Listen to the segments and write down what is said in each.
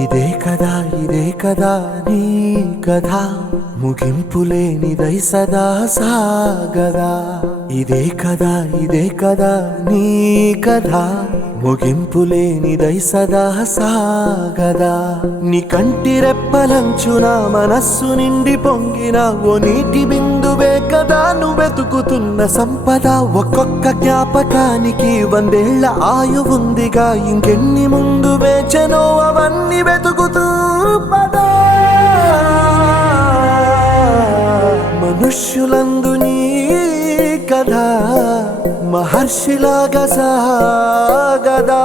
ఇదే కదా నీ కథ ముగింపులేనిదై సదా సాగదా. ఇదే కదా నీ కథ ముగింపులేనిదై సదా సాగదా. నీ కంటి రెప్పలంచున మనస్సు నిండి పొంగిన ఓ నీటి బిందువే కదా నువ్వెతుకుతున్న సంపద. ఒక్కొక్క జ్ఞాపకానికి 100 ఏళ్ల ఆయువుందిగా, ఇంకెన్ని ముందు వేచనో అవన్నీ వెతుకుతూ పదా. మనుష్యులందు నీ కథ మహర్షిలాగా సాగదా.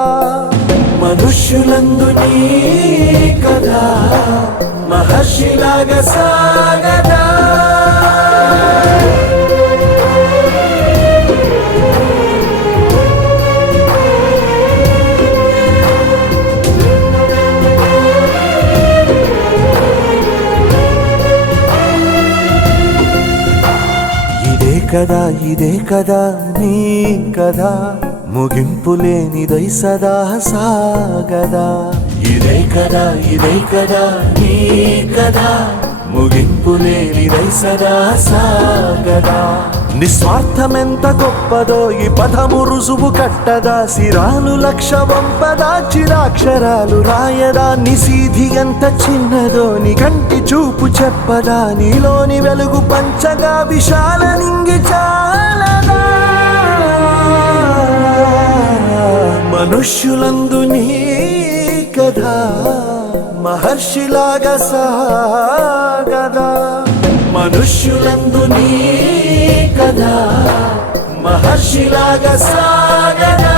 మనుష్యులందు నీ కథ మహర్షిలాగా సాగదా. ఇదే కదా నీ కథ ముగింపులేనిదై సదా సాగదా. ఇదే కదా నీ కథ ముగింపులేనిదై సదా సాగదా. నిస్వార్థమెంత గొప్పదో ఈ పదము రుజువు కట్టదా. సిరాలు లక్ష వంపదా, చిరాక్షరాలు రాయదా. నిశీధి ఎంత చిన్నదో నీ కంటి చూపు చెప్పదా. నీలోని వెలుగు పంచగా విశాల నింగి చాలదా. మనుష్యులందు నీ కథ మహర్షిలాగా సాగదా. మనుష్యులందు నీ కథ మహర్షిలాగా సాగదా.